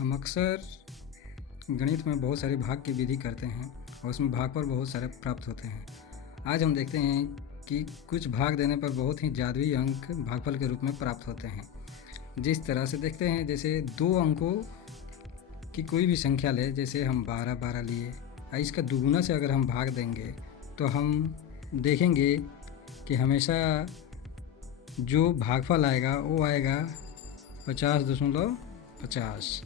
हम अक्सर गणित में बहुत सारे भाग की विधि करते हैं और उसमें भागफल बहुत सारे प्राप्त होते हैं। आज हम देखते हैं कि कुछ भाग देने पर बहुत ही जादुई अंक भागफल के रूप में प्राप्त होते हैं। जिस तरह से देखते हैं, जैसे दो अंकों की कोई भी संख्या ले, जैसे हम 12 लिए, इसका दुगुना से अगर हम भाग देंगे तो हम देखेंगे कि हमेशा जो भागफल आएगा वो आएगा 50.50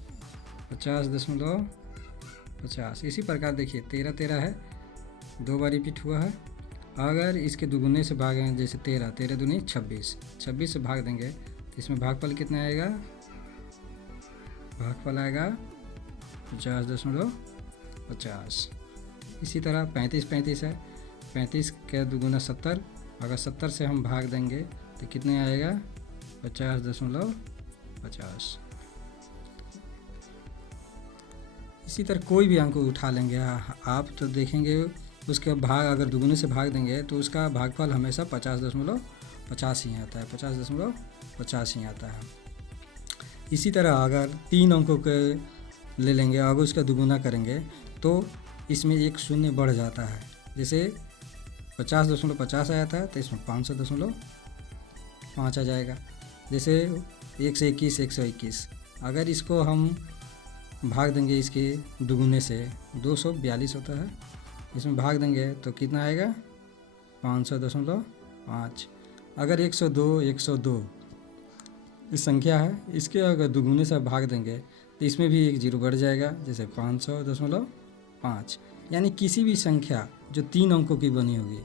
50.50। इसी प्रकार देखिए 13 है, 2 बार रिपीट हुआ है। अगर इसके दुगुने से भागें, जैसे 13 दूनी 26 से भाग देंगे तो इसमें भागफल कितना आएगा? भागफल आएगा 50.50। इसी तरह 35 है, 35 के दुगुना 70, अगर 70 से हम भाग देंगे तो कितने आएगा? 50.50। इसी तरह कोई भी अंक उठा लेंगे आप तो देखेंगे उसके भाग अगर दुगुने से भाग देंगे तो उसका भागफल हमेशा 50.50 ही आता है, 50.50 ही आता है। इसी तरह अगर 3 अंकों के ले लेंगे, अगर उसका दुगुना करेंगे तो इसमें एक शून्य बढ़ जाता है। जैसे 50.50 आया था तो इसमें 500.5 आ जाएगा। जैसे 121 121, अगर इसको हम भाग देंगे इसके दुगुने से, 242 होता है, इसमें भाग देंगे तो कितना आएगा? 500.5। अगर 102 इस संख्या है, इसके अगर दुगुने से भाग देंगे तो इसमें भी एक जीरो बढ़ जाएगा, जैसे 500.5। यानी किसी भी संख्या जो 3 अंकों की बनी होगी,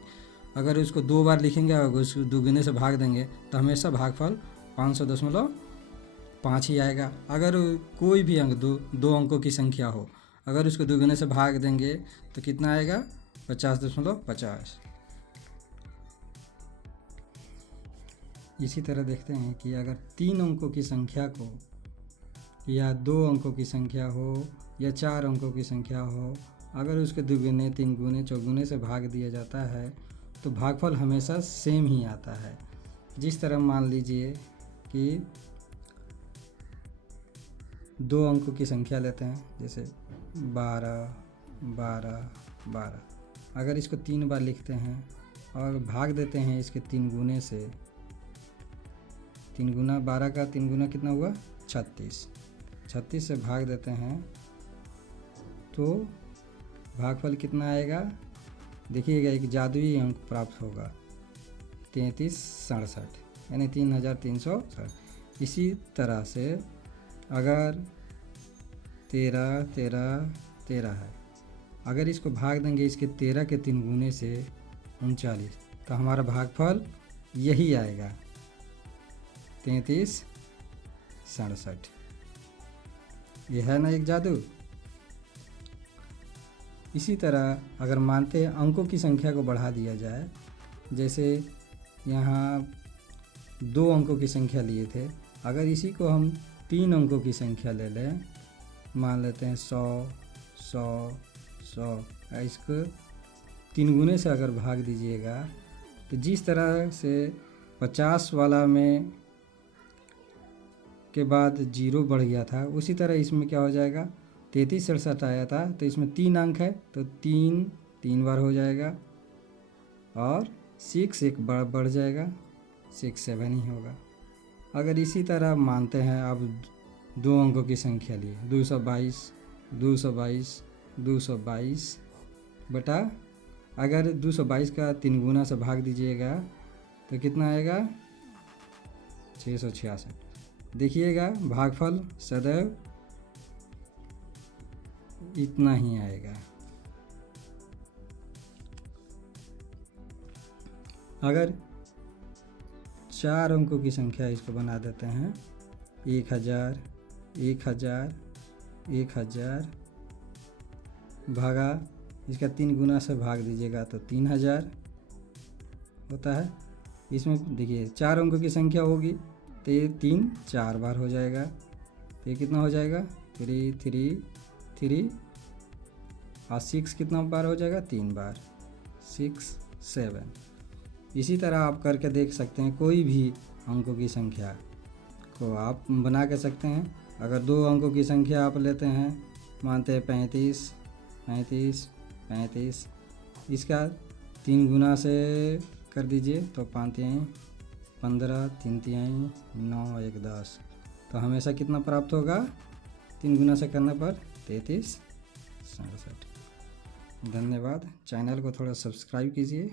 अगर उसको 2 बार लिखेंगे और उसको दुगुने से भाग देंगे तो हमेशा भागफल 500.5 ही आएगा। अगर कोई भी अंक दो अंकों की संख्या हो, अगर उसको दुगुने से भाग देंगे तो कितना आएगा? 50.50। इसी तरह देखते हैं कि अगर 3 अंकों की संख्या को या 2 अंकों की संख्या हो या 4 अंकों की संख्या हो, अगर उसके दुगुने 3 गुने 4 गुने से भाग दिया जाता है तो भागफल हमेशा सेम ही आता है। जिस तरह मान लीजिए कि 2 अंकों की संख्या लेते हैं, जैसे 12 12 12, अगर इसको 3 बार लिखते हैं और भाग देते हैं इसके 3 गुने से, 3 गुना 12 का 3 गुना कितना हुआ? 36 से भाग देते हैं तो भागफल कितना आएगा? देखिएगा एक जादुई अंक प्राप्त होगा, 3367, यानी 3360। इसी तरह से अगर 13 है, अगर इसको भाग देंगे इसके 13 के 3 गुने से 39, तो हमारा भागफल यही आएगा, 3367। यह है ना एक जादू। इसी तरह अगर मानते हैं अंकों की संख्या को बढ़ा दिया जाए, जैसे यहाँ 2 अंकों की संख्या लिए थे, अगर इसी को हम 3 अंकों की संख्या ले लें, मान लेते हैं 100 इसको 3 गुने से अगर भाग दीजिएगा तो जिस तरह से 50 वाला में के बाद जीरो बढ़ गया था, उसी तरह इसमें क्या हो जाएगा? 3367 आया था तो इसमें 3 अंक है तो 3 बार हो जाएगा और 6 एक बार बढ़ जाएगा, 67 ही होगा। अगर इसी तरह मानते हैं अब 2 अंकों की संख्या लिए, 222 बटा, अगर 222 का 3 गुना से भाग दीजिएगा तो कितना आएगा? 666। देखिएगा भागफल सदैव इतना ही आएगा। अगर 4 अंकों की संख्या इसको बना देते हैं, 1000 भागा, इसका 3 गुना से भाग दीजिएगा तो 3000 होता है। इसमें देखिए 4 अंकों की संख्या होगी तो ये 3 4 बार हो जाएगा, तो ये कितना हो जाएगा? 3 और 6 कितना बार हो जाएगा? 3 बार, 6 7। इसी तरह आप करके देख सकते हैं, कोई भी अंकों की संख्या को आप बना के सकते हैं अगर 2 अंकों की संख्या आप लेते हैं, मानते हैं 35, 35, 35, इसका 3 गुना से कर दीजिए तो 5 तिहाई 15, 3 तिहाई 9, 1 10, तो हमेशा कितना प्राप्त होगा? 3 गुना से करने पर 33, 67। धन्यवाद। चैनल को थोड़ा सब्सक्राइब कीजिए।